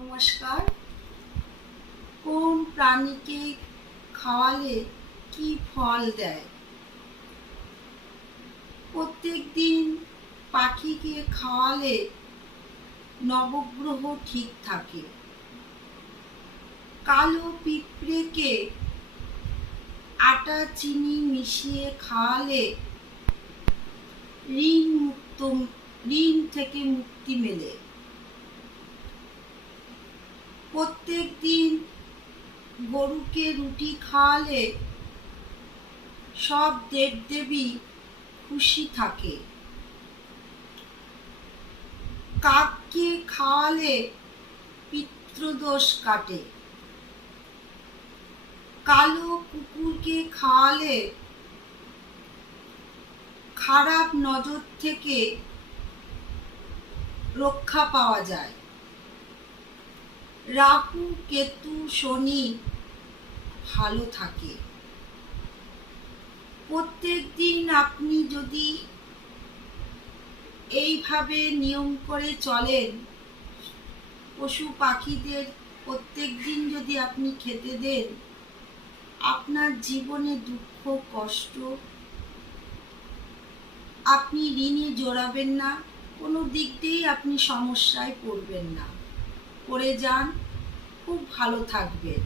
নমস্কার। কোন প্রাণীকে খাওয়ালে কি ফল দেয়? প্রত্যেকদিন পাখিকে খাওয়ালে নবগ্রহ ঠিক থাকে। কালো পিঁপড়েকে আটা চিনি মিশিয়ে খাওয়ালে ঋণ থেকে মুক্তি মেলে। প্রত্যেকদিন গরুকে রুটি খাওয়ালে সব দেবদেবী খুশি থাকে। কাককে খাওয়ালে পিতৃদোষ কাটে। কালো কুকুরকে খাওয়ালে খারাপ নজর থেকে রক্ষা পাওয়া যায়। রাহু কেতু শনি ভালো থাকে। প্রত্যেকদিন আপনি যদি এইভাবে নিয়ম করে চলেন, পশু পাখিদের প্রত্যেকদিন যদি আপনি খেতে দেন, আপনার জীবনে দুঃখ কষ্ট আপনি ঋণে জড়াবেন না, কোনো দিক দিয়েই আপনি সমস্যায় পড়বেন না। করে যান, খুব ভালো থাকবেন।